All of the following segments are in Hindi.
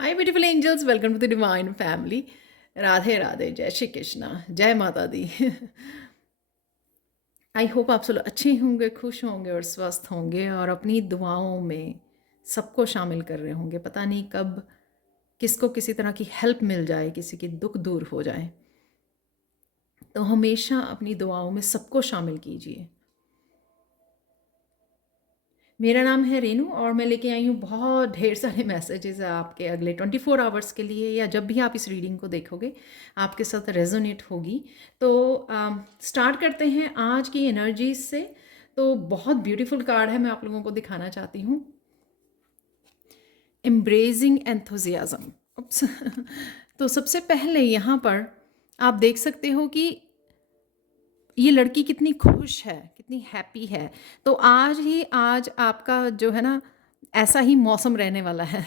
Hi beautiful angels, welcome to the divine family. Radhe Radhe, जय श्री कृष्णा, जय माता दी। आई होप आप सब लोग अच्छे होंगे, खुश होंगे और स्वस्थ होंगे और अपनी दुआओं में सबको शामिल कर रहे होंगे। पता नहीं कब किसको किसी तरह की हेल्प मिल जाए, किसी की दुख दूर हो जाए, तो हमेशा अपनी दुआओं में सबको शामिल कीजिए। मेरा नाम है रेनू और मैं लेके आई हूँ बहुत ढेर सारे मैसेजेस आपके अगले 24 आवर्स के लिए, या जब भी आप इस रीडिंग को देखोगे आपके साथ रेजोनेट होगी। तो स्टार्ट करते हैं आज की एनर्जीज से। तो बहुत ब्यूटीफुल कार्ड है, मैं आप लोगों को दिखाना चाहती हूँ। एम्ब्रेजिंग एंथुजियाज्म। तो सबसे पहले यहाँ पर आप देख सकते हो कि ये लड़की कितनी खुश है, कितनी हैप्पी है। तो आज आपका जो है ना, ऐसा ही मौसम रहने वाला है।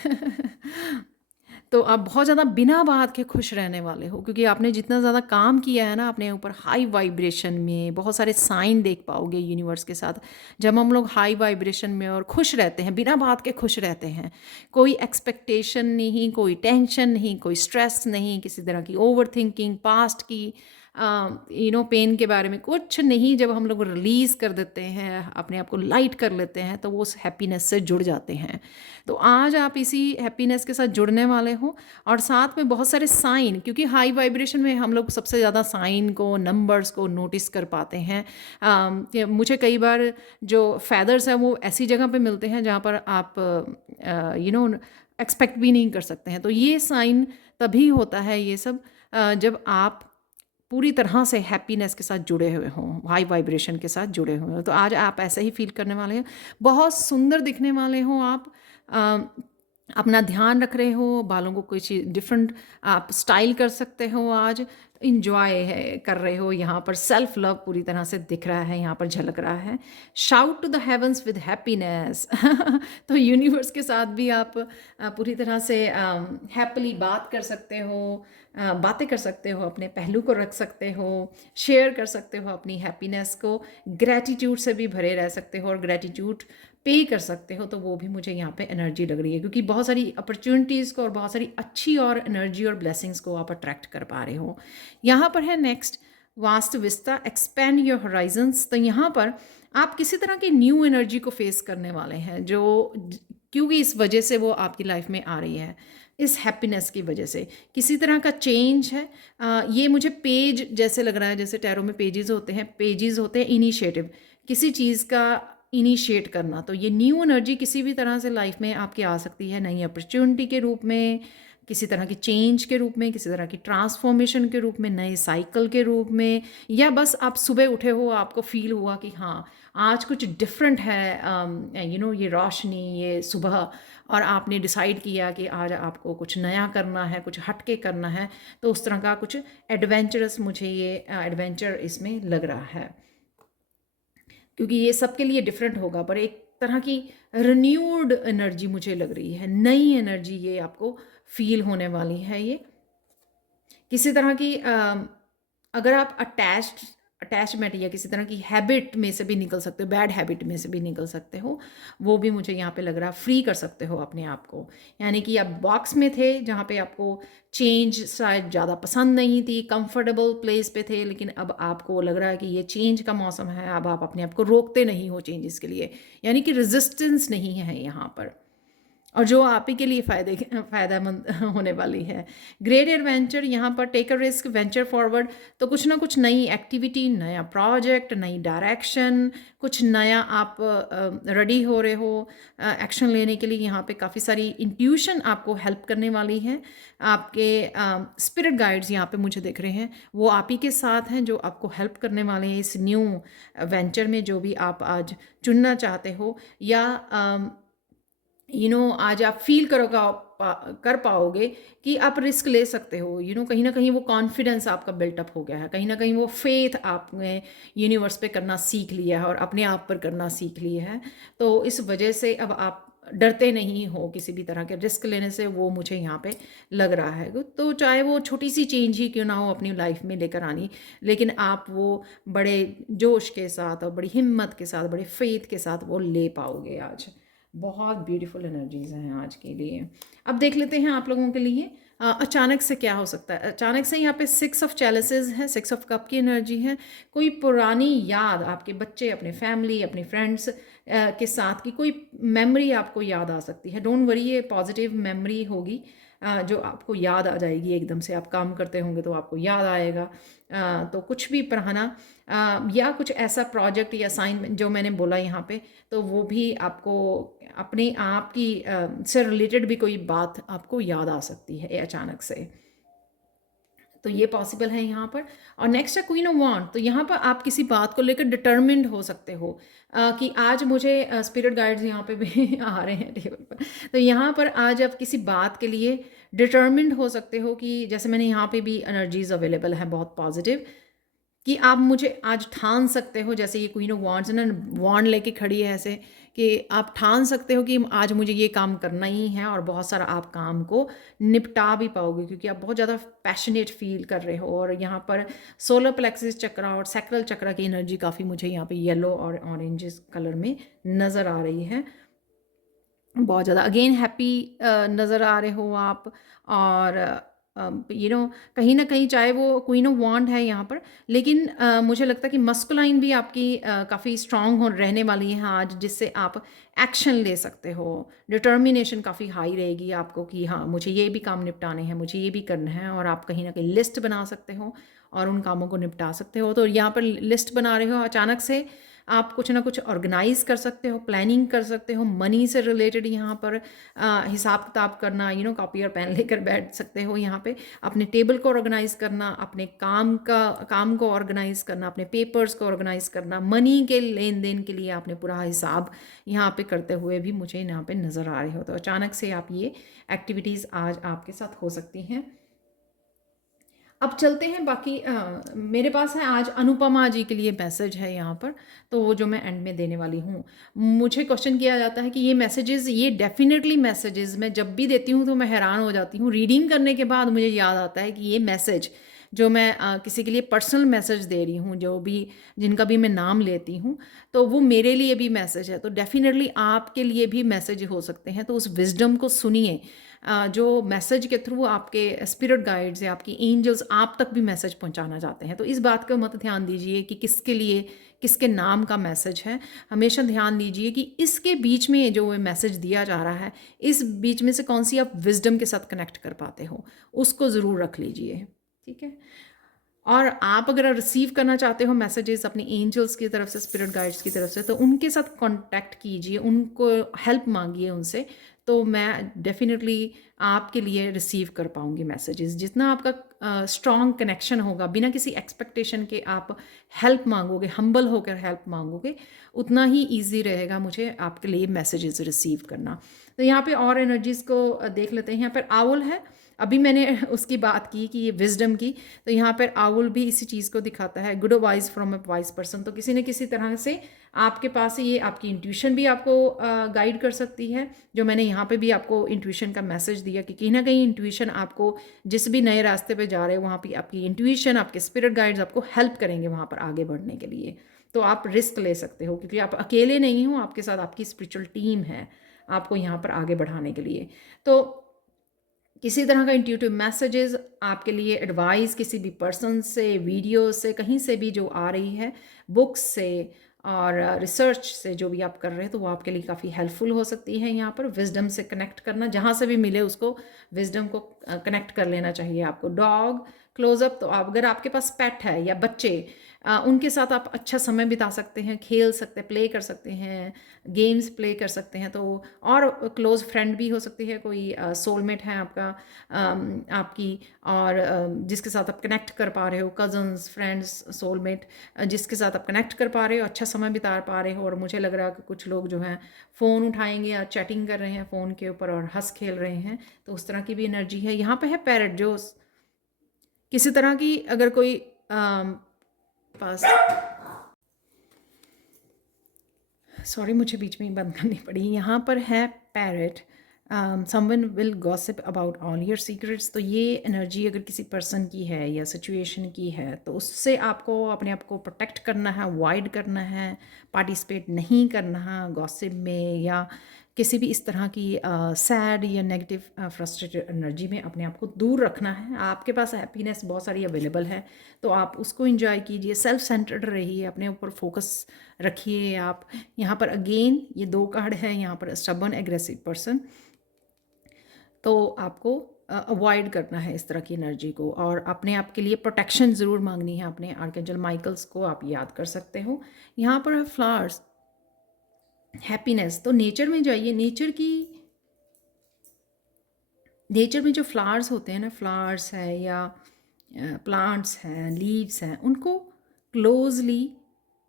तो आप बहुत ज़्यादा बिना बात के खुश रहने वाले हो, क्योंकि आपने जितना ज़्यादा काम किया है ना अपने ऊपर, हाई वाइब्रेशन में बहुत सारे साइन देख पाओगे यूनिवर्स के साथ। जब हम लोग हाई वाइब्रेशन में और खुश रहते हैं, बिना बात के खुश रहते हैं, कोई एक्सपेक्टेशन नहीं, कोई टेंशन नहीं, कोई स्ट्रेस नहीं, किसी तरह की ओवर थिंकिंग, पास्ट की पेन के बारे में कुछ नहीं। जब हम लोग रिलीज़ कर देते हैं, अपने आप को लाइट कर लेते हैं, तो वो उस हैप्पीनेस से जुड़ जाते हैं। तो आज आप इसी हैप्पीनेस के साथ जुड़ने वाले हो। और साथ में बहुत सारे साइन, क्योंकि हाई वाइब्रेशन में हम लोग सबसे ज़्यादा साइन को, नंबर्स को नोटिस कर पाते हैं। मुझे कई बार जो फैदर्स हैं वो ऐसी जगह पे मिलते हैं जहाँ पर आप एक्सपेक्ट भी नहीं कर सकते हैं। तो ये साइन तभी होता है ये सब जब आप पूरी तरह से हैप्पीनेस के साथ जुड़े हुए हों, हाई वाइब्रेशन के साथ जुड़े हुए हों। तो आज आप ऐसे ही फील करने वाले हैं, बहुत सुंदर दिखने वाले हों आप। अ, अपना ध्यान रख रहे हो, बालों को कोई चीज़ डिफरेंट आप स्टाइल कर सकते हो। आज इंजॉय है कर रहे हो, यहाँ पर सेल्फ लव पूरी तरह से दिख रहा है, यहाँ पर झलक रहा है। Shout to the heavens with happiness. तो यूनिवर्स के साथ भी आप पूरी तरह से हैप्पीली बात कर सकते हो, बातें कर सकते हो, अपने पहलू को रख सकते हो, शेयर कर सकते हो अपनी हैप्पीनेस को, ग्रैटिट्यूड से भी भरे रह सकते हो और ग्रैटिट्यूड पे कर सकते हो। तो वो भी मुझे यहाँ पे एनर्जी लग रही है, क्योंकि बहुत सारी अपॉर्चुनिटीज़ को और बहुत सारी अच्छी और एनर्जी और ब्लेसिंग्स को आप अट्रैक्ट कर पा रहे हो। यहाँ पर है next, vast vista, expand your Horizons. तो यहाँ पर आप किसी तरह की न्यू एनर्जी को फेस करने वाले हैं, जो क्योंकि इस वजह से वो आपकी लाइफ में आ रही है, इस हैप्पीनेस की वजह से किसी तरह का चेंज है। ये मुझे पेज जैसे लग रहा है, जैसे टैरो में पेजेस होते हैं इनिशिएटिव, किसी चीज़ का इनिशिएट करना। तो ये न्यू एनर्जी किसी भी तरह से लाइफ में आपकी आ सकती है, नई अपॉर्चुनिटी के रूप में, किसी तरह की चेंज के रूप में, किसी तरह की ट्रांसफॉर्मेशन के रूप में, नए साइकिल के रूप में, या बस आप सुबह उठे हो, आपको फील हुआ कि हाँ आज कुछ डिफरेंट है, ये रोशनी, ये सुबह, और आपने डिसाइड किया कि आज आपको कुछ नया करना है, कुछ हटके करना है। तो उस तरह का कुछ एडवेंचरस, मुझे ये एडवेंचर इसमें लग रहा है, क्योंकि ये सबके लिए डिफरेंट होगा, पर एक तरह की रिन्यूड एनर्जी मुझे लग रही है, नई एनर्जी ये आपको फील होने वाली है। ये किसी तरह की अगर आप अटैचमेंट या किसी तरह की हैबिट में से भी निकल सकते हो, बैड हैबिट में से भी निकल सकते हो, वो भी मुझे यहाँ पे लग रहा है। फ्री कर सकते हो अपने आप को, यानी कि आप बॉक्स में थे जहाँ पे आपको चेंज शायद ज़्यादा पसंद नहीं थी, कंफर्टेबल प्लेस पे थे, लेकिन अब आपको लग रहा है कि ये चेंज का मौसम है। अब आप अपने आप को रोकते नहीं हो चेंजेस के लिए, यानी कि रेजिस्टेंस नहीं है यहाँ पर, और जो आप ही के लिए फ़ायदेमंद होने वाली है। ग्रेट एडवेंचर, यहाँ पर take a risk, venture forward. तो कुछ ना कुछ नई एक्टिविटी, नया प्रोजेक्ट, नई डायरेक्शन, कुछ नया आप रेडी हो रहे हो एक्शन लेने के लिए। यहाँ पे काफ़ी सारी इंट्यूशन आपको हेल्प करने वाली है। आपके स्पिरिट गाइड्स यहाँ पे मुझे दिख रहे हैं, वो आप ही के साथ हैं, जो आपको हेल्प करने वाले हैं इस न्यू वेंचर में, जो भी आप आज चुनना चाहते हो। या आज आप फील कर पाओगे कि आप रिस्क ले सकते हो। कहीं ना कहीं वो कॉन्फिडेंस आपका बिल्टअप हो गया है, कहीं ना कहीं वो फेथ आपने यूनिवर्स पे करना सीख लिया है और अपने आप पर करना सीख लिया है। तो इस वजह से अब आप डरते नहीं हो किसी भी तरह के रिस्क लेने से, वो मुझे यहाँ पे लग रहा है। तो चाहे वो छोटी सी चेंज ही क्यों ना हो अपनी लाइफ में लेकर आनी, लेकिन आप वो बड़े जोश के साथ और बड़ी हिम्मत के साथ, बड़े फेथ के साथ वो ले पाओगे आज। बहुत ब्यूटीफुल एनर्जीज़ हैं आज के लिए। अब देख लेते हैं आप लोगों के लिए अचानक से क्या हो सकता है। अचानक से यहाँ पे 6 ऑफ चैलिसेस है, 6 ऑफ कप की एनर्जी है। कोई पुरानी याद, आपके बच्चे, अपने फैमिली, अपने फ्रेंड्स के साथ की कोई मेमोरी आपको याद आ सकती है। डोंट वरी, ये पॉजिटिव मेमोरी होगी जो आपको याद आ जाएगी एकदम से। आप काम करते होंगे तो आपको याद आएगा। तो कुछ भी पढ़ाना या कुछ ऐसा प्रोजेक्ट या असाइनमेंट जो मैंने बोला यहाँ पे, तो वो भी आपको अपने आप की से रिलेटेड भी कोई बात आपको याद आ सकती है अचानक से। तो ये पॉसिबल है यहाँ पर। और नेक्स्ट है क्वीन ऑफ वांड। तो यहाँ पर आप किसी बात को लेकर डिटर्मिन्ड हो सकते हो कि आज मुझे स्पिरिट गाइड्स यहाँ पे भी आ रहे हैं टेबल पर। तो यहाँ पर आज आप किसी बात के लिए डिटर्मिन्ड हो सकते हो कि जैसे मैंने यहाँ पे भी एनर्जीज अवेलेबल है बहुत पॉजिटिव, कि आप मुझे आज ठान सकते हो। जैसे ये क्वीन ऑफ वांड्स ना, वांड लेके खड़ी है ऐसे, कि आप ठान सकते हो कि आज मुझे ये काम करना ही है, और बहुत सारा आप काम को निपटा भी पाओगे क्योंकि आप बहुत ज़्यादा पैशनेट फील कर रहे हो। और यहाँ पर सोलर प्लेक्सिस चक्रा और सैक्रल चक्रा की एनर्जी काफ़ी मुझे यहाँ पे येलो और ऑरेंज कलर में नज़र आ रही है। बहुत ज़्यादा अगेन हैप्पी नज़र आ रहे हो आप। और कहीं ना कहीं चाहे वो क्वीन ऑफ वांड है यहाँ पर, लेकिन मुझे लगता है कि मस्कुलाइन भी आपकी काफ़ी स्ट्रांग हो रहने वाली है आज, जिससे आप एक्शन ले सकते हो। डिटर्मिनेशन काफ़ी हाई रहेगी आपको कि हाँ मुझे ये भी काम निपटाने हैं, मुझे ये भी करना है। और आप कहीं ना कहीं लिस्ट बना सकते हो और उन कामों को निपटा सकते हो। तो यहाँ पर लिस्ट बना रहे हो अचानक से, आप कुछ ना कुछ ऑर्गेनाइज कर सकते हो, प्लानिंग कर सकते हो। मनी से रिलेटेड यहाँ पर हिसाब किताब करना, कॉपी और पेन लेकर बैठ सकते हो यहाँ पे। अपने टेबल को ऑर्गेनाइज करना, अपने काम को ऑर्गेनाइज करना, अपने पेपर्स को ऑर्गेनाइज करना, मनी के लेन देन के लिए आपने पूरा हिसाब यहाँ पे करते हुए भी मुझे यहाँ पे नज़र आ रहे हो। तो अचानक से आप ये एक्टिविटीज़ आज आपके साथ हो सकती हैं। अब चलते हैं बाकी मेरे पास है आज अनुपमा जी के लिए मैसेज है यहाँ पर, तो वो जो मैं एंड में देने वाली हूँ। मुझे क्वेश्चन किया जाता है कि ये मैसेजेस, ये डेफिनेटली मैसेजेस मैं जब भी देती हूँ तो मैं हैरान हो जाती हूँ। रीडिंग करने के बाद मुझे याद आता है कि ये मैसेज जो मैं किसी के लिए पर्सनल मैसेज दे रही हूँ, जो भी जिनका भी मैं नाम लेती हूँ, तो वो मेरे लिए भी मैसेज है। तो डेफिनेटली आपके लिए भी मैसेज हो सकते हैं। तो उस विजडम को सुनिए जो मैसेज के थ्रू आपके स्पिरिट गाइड्स या आपकी एंजल्स आप तक भी मैसेज पहुंचाना चाहते हैं। तो इस बात का मत ध्यान दीजिए कि किसके लिए, किसके नाम का मैसेज है। हमेशा ध्यान दीजिए कि इसके बीच में जो मैसेज दिया जा रहा है, इस बीच में से कौन सी आप विजडम के साथ कनेक्ट कर पाते हो, उसको ज़रूर रख लीजिए। ठीक है। और आप अगर रिसीव करना चाहते हो मैसेजेस अपनी एंजल्स की तरफ से, स्पिरिट गाइड्स की तरफ से, तो उनके साथ कांटेक्ट कीजिए, उनको हेल्प मांगिए उनसे। तो मैं डेफिनेटली आपके लिए रिसीव कर पाऊंगी मैसेजेस। जितना आपका स्ट्रॉन्ग कनेक्शन होगा, बिना किसी एक्सपेक्टेशन के आप हेल्प मांगोगे, हम्बल होकर हेल्प मांगोगे, उतना ही ईजी रहेगा मुझे आपके लिए मैसेजेस रिसीव करना। तो यहाँ पे और एनर्जीज़ को देख लेते हैं। यहाँ पर आउल है, अभी मैंने उसकी बात की कि ये विजडम की, तो यहाँ पर आउल भी इसी चीज़ को दिखाता है, good wise from a wise person. तो किसी न किसी तरह से आपके पास ये आपकी इंट्यूशन भी आपको गाइड कर सकती है। जो मैंने यहाँ पे भी आपको इंट्यूशन का मैसेज दिया कि कहीं ना कहीं इंट्यूशन आपको, जिस भी नए रास्ते पे जा रहे हो वहाँ पे आपकी इंट्यूशन, आपके स्पिरिट गाइड्स आपको हेल्प करेंगे वहाँ पर आगे बढ़ने के लिए। तो आप रिस्क ले सकते हो क्योंकि आप अकेले नहीं हो, आपके साथ आपकी स्पिरिचुअल टीम है आपको यहाँ पर आगे बढ़ाने के लिए। तो किसी तरह का इंट्यूटिव मैसेजेस आपके लिए, एडवाइस किसी भी पर्सन से, वीडियो से, कहीं से भी जो आ रही है, बुक्स से और रिसर्च से जो भी आप कर रहे हैं, तो वो आपके लिए काफ़ी हेल्पफुल हो सकती है। यहाँ पर विजडम से कनेक्ट करना, जहाँ से भी मिले उसको विजडम को कनेक्ट कर लेना चाहिए आपको। डॉग क्लोजअप, तो अगर आपके पास पेट है या बच्चे, उनके साथ आप अच्छा समय बिता सकते हैं, खेल सकते हैं, प्ले कर सकते हैं, गेम्स प्ले कर सकते हैं। तो और क्लोज फ्रेंड भी हो सकती है, कोई सोलमेट है आपका, आपकी, और जिसके साथ आप कनेक्ट कर पा रहे हो, कजन्स, फ्रेंड्स, सोलमेट, जिसके साथ आप कनेक्ट कर पा रहे हो, अच्छा समय बिता पा रहे हो। और मुझे लग रहा है कि कुछ लोग जो हैं फ़ोन उठाएंगे या चैटिंग कर रहे हैं फ़ोन के ऊपर और हंस खेल रहे हैं, तो उस तरह की भी एनर्जी है। यहाँ पे है पैरट, जो किसी तरह की, अगर कोई पास, सॉरी मुझे बीच में ही बंद करनी पड़ी। यहाँ पर है parrot, someone will gossip about all your secrets. तो ये एनर्जी अगर किसी पर्सन की है या सिचुएशन की है, तो उससे आपको अपने आप को प्रोटेक्ट करना है, अवॉइड करना है, पार्टिसिपेट नहीं करना है गॉसिप में, या किसी भी इस तरह की सैड या नेगेटिव फ्रस्ट्रेटेड एनर्जी में अपने आप को दूर रखना है। आपके पास हैप्पीनेस बहुत सारी अवेलेबल है, तो आप उसको एंजॉय कीजिए, सेल्फ सेंटर्ड रहिए, अपने ऊपर फोकस रखिए आप। यहाँ पर अगेन ये 2 कार्ड है, यहाँ पर स्टबर्न एग्रेसिव पर्सन, तो आपको अवॉइड करना है इस तरह की एनर्जी को, और अपने आप के लिए प्रोटेक्शन ज़रूर मांगनी है। अपने आर्कएंजल माइकल्स को आप याद कर सकते हो। यहाँ पर है फ्लावर्स, हैप्पीनेस, तो नेचर में जाइए। नेचर में जो फ्लावर्स होते हैं ना, फ्लावर्स है या प्लांट्स हैं, लीव्स हैं, उनको क्लोजली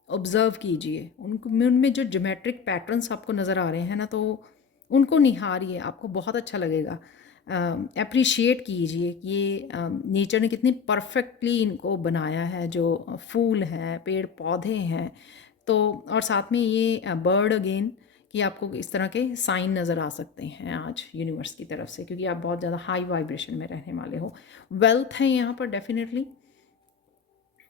ऑब्ज़र्व कीजिए। उनको उनमें जो ज्योमेट्रिक पैटर्न्स आपको नज़र आ रहे हैं ना, तो उनको निहारिए, आपको बहुत अच्छा लगेगा। अप्रिशिएट कीजिए कि ये नेचर ने कितनी परफेक्टली इनको बनाया है, जो फूल हैं, पेड़ पौधे हैं। तो और साथ में ये बर्ड अगेन, कि आपको इस तरह के साइन नज़र आ सकते हैं आज यूनिवर्स की तरफ से, क्योंकि आप बहुत ज़्यादा हाई वाइब्रेशन में रहने वाले हो। वेल्थ है यहाँ पर डेफिनेटली।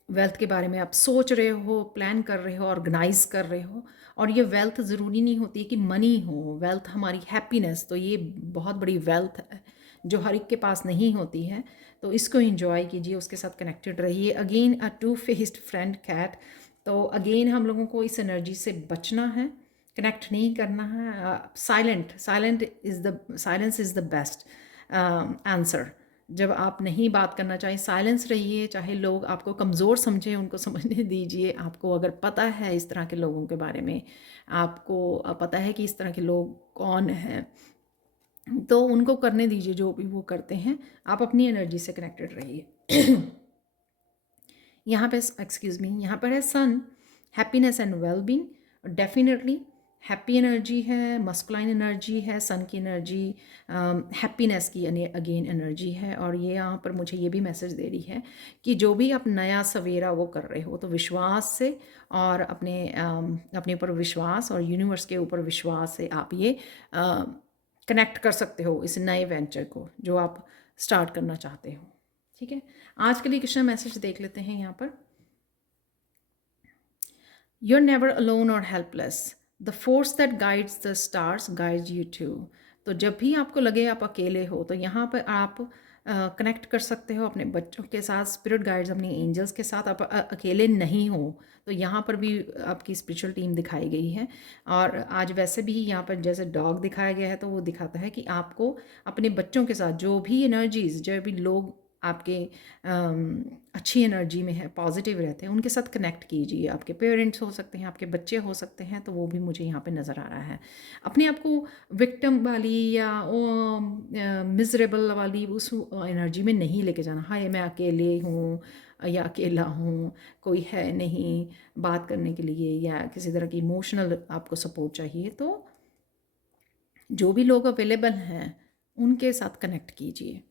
वेल्थ के बारे में आप सोच रहे हो, प्लान कर रहे हो, ऑर्गेनाइज कर रहे हो। और ये वेल्थ ज़रूरी नहीं होती है कि मनी हो, वेल्थ हमारी हैप्पीनेस, तो ये बहुत बड़ी वेल्थ है जो हर एक के पास नहीं होती है। तो इसको एंजॉय कीजिए, उसके साथ कनेक्टेड रहिए। Again a two faced friend cat, तो अगेन हम लोगों को इस एनर्जी से बचना है, कनेक्ट नहीं करना है। Silence is the best answer. जब आप नहीं बात करना चाहें, साइलेंस रहिए। चाहे लोग आपको कमज़ोर समझें, उनको समझने दीजिए। आपको अगर पता है इस तरह के लोगों के बारे में, आपको पता है कि इस तरह के लोग कौन हैं, तो उनको करने दीजिए जो भी वो करते हैं। आप अपनी एनर्जी से कनेक्टेड रहिए। यहाँ पे यहाँ पर है sun, happiness and wellbeing. Definitely happy energy है, मस्कुलाइन एनर्जी है, सन की एनर्जी हैप्पीनेस की अगेन एनर्जी है। और ये यहाँ पर मुझे ये भी मैसेज दे रही है कि जो भी आप नया सवेरा वो कर रहे हो, तो विश्वास से और अपने ऊपर विश्वास और यूनिवर्स के ऊपर विश्वास से आप ये कनेक्ट कर सकते हो इस नए वेंचर को जो आप स्टार्ट करना चाहते हो। ठीक है, आज के लिए कृष्णा मैसेज देख लेते हैं यहाँ पर। You're never alone or helpless. The force that guides the stars guides you too. तो जब भी आपको लगे आप अकेले हो, तो यहाँ पर आप कनेक्ट कर सकते हो अपने बच्चों के साथ, स्पिरिट गाइड्स, अपनी एंजल्स के साथ। आप अकेले नहीं हो, तो यहाँ पर भी आपकी स्पिरिचुअल टीम दिखाई गई है। और आज वैसे भी यहाँ पर जैसे डॉग दिखाया गया है, तो वो दिखाता है कि आपको अपने बच्चों के साथ जो भी एनर्जीज, जो भी लोग आपके अच्छी एनर्जी में है, पॉजिटिव रहते हैं, उनके साथ कनेक्ट कीजिए। आपके पेरेंट्स हो सकते हैं, आपके बच्चे हो सकते हैं, तो वो भी मुझे यहाँ पे नज़र आ रहा है। अपने आप को विक्टिम वाली या मिजरेबल वाली उस एनर्जी में नहीं लेके जाना। हाय मैं अकेले हूँ या अकेला हूँ, कोई है नहीं बात करने के लिए, या किसी तरह की इमोशनल आपको सपोर्ट चाहिए, तो जो भी लोग अवेलेबल हैं उनके साथ कनेक्ट कीजिए।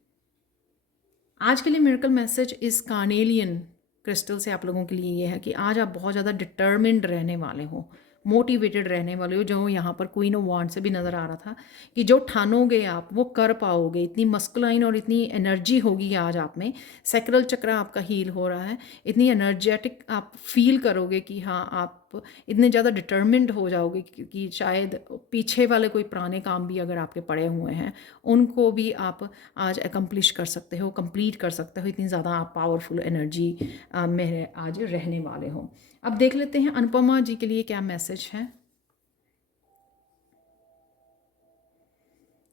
आज के लिए मिरेकल मैसेज इस कार्नेलियन क्रिस्टल से आप लोगों के लिए ये है कि आज आप बहुत ज़्यादा डिटर्मिन्ड रहने वाले हो, मोटिवेटेड रहने वाले हो। जो यहाँ पर क्वीन ऑफ वांड से भी नज़र आ रहा था कि जो ठानोगे आप वो कर पाओगे। इतनी मस्कुलाइन और इतनी एनर्जी होगी आज आप में, सैक्रल चक्र आपका हील हो रहा है, इतनी एनर्जेटिक आप फील करोगे कि हाँ आप इतने ज़्यादा डिटर्मिन्ड हो जाओगे कि शायद पीछे वाले कोई पुराने काम भी अगर आपके पड़े हुए हैं, उनको भी आप आज एकम्प्लिश कर सकते हो, कंप्लीट कर सकते हो। इतनी ज़्यादा आप पावरफुल एनर्जी में आज रहने वाले हो। अब देख लेते हैं अनुपमा जी के लिए क्या मैसेज है।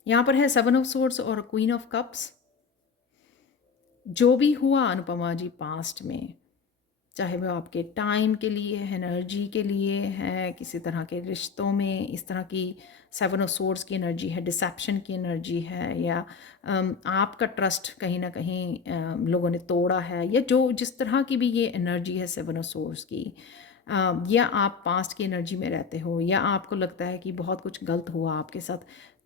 यहाँ पर है 7 ऑफ सोर्ड्स और क्वीन ऑफ कप्स। जो भी हुआ अनुपमा जी पास्ट में, चाहे वो आपके टाइम के लिए है, एनर्जी के लिए है, किसी तरह के रिश्तों में इस तरह की 7 ऑफ सोर्ड्स की एनर्जी है, डिसेप्शन की एनर्जी है, या आपका ट्रस्ट कहीं ना कहीं लोगों ने तोड़ा है, या जो जिस तरह की भी ये एनर्जी है 7 ऑफ सोर्ड्स की, या आप पास्ट की एनर्जी में रहते हो, या आपको लगता है कि बहुत कुछ गलत हुआ आपके साथ,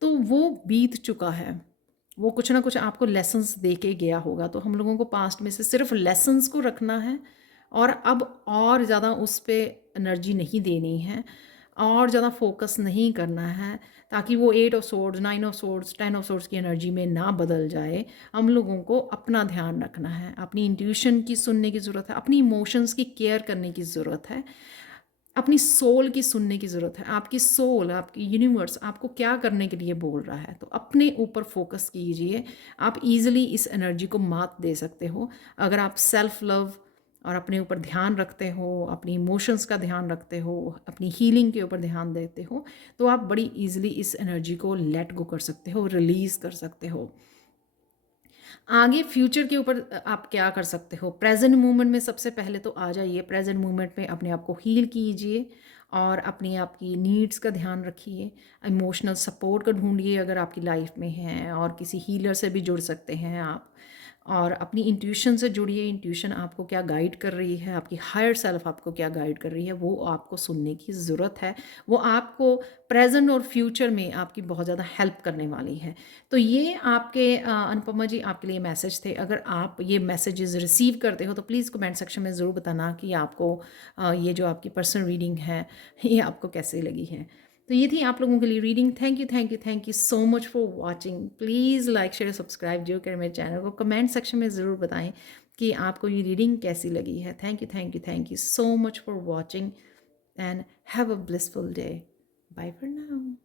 तो वो बीत चुका है। वो कुछ ना कुछ आपको लेसन्स दे के गया होगा। तो हम लोगों को पास्ट में से सिर्फ लेसन्स को रखना है, और अब और ज़्यादा उस पर एनर्जी नहीं देनी है, और ज़्यादा फोकस नहीं करना है, ताकि वो 8 of swords, 9 of swords, 10 of swords की एनर्जी में ना बदल जाए। हम लोगों को अपना ध्यान रखना है, अपनी इंट्यूशन की सुनने की ज़रूरत है, अपनी इमोशंस की केयर करने की ज़रूरत है। अपनी सोल की सुनने की ज़रूरत है। आपकी सोल, आपकी यूनिवर्स आपको क्या करने के लिए बोल रहा है, तो अपने ऊपर फोकस कीजिए। आप इजीली इस एनर्जी को मात दे सकते हो अगर आप सेल्फ लव और अपने ऊपर ध्यान रखते हो, अपनी इमोशंस का ध्यान रखते हो, अपनी हीलिंग के ऊपर ध्यान देते हो, तो आप बड़ी इजीली इस एनर्जी को लेट गो कर सकते हो, रिलीज़ कर सकते हो। आगे फ्यूचर के ऊपर आप क्या कर सकते हो, प्रेजेंट मोमेंट में सबसे पहले तो आ जाइए, प्रेजेंट मोमेंट में अपने आप को हील कीजिए और अपनी आपकी नीड्स का ध्यान रखिए। इमोशनल सपोर्ट को ढूंढिए अगर आपकी लाइफ में है, और किसी हीलर से भी जुड़ सकते हैं आप। और अपनी इंट्यूशन से जुड़िए, इंट्यूशन आपको क्या गाइड कर रही है, आपकी हायर सेल्फ आपको क्या गाइड कर रही है, वो आपको सुनने की ज़रूरत है। वो आपको प्रेजेंट और फ्यूचर में आपकी बहुत ज़्यादा हेल्प करने वाली है। तो ये आपके अनुपमा जी, आपके लिए मैसेज थे। अगर आप ये मैसेजेस रिसीव करते हो तो प्लीज़ कमेंट सेक्शन में ज़रूर बताना कि आपको ये जो आपकी पर्सनल रीडिंग है ये आपको कैसे लगी है। तो ये थी आप लोगों के लिए reading. Thank you, thank you, thank you so much for watching. Please like share subscribe जो करें मेरे चैनल को। कमेंट सेक्शन में ज़रूर बताएं कि आपको ये रीडिंग कैसी लगी है। Thank you, thank you, thank you so much for watching and have a blissful day. Bye for now.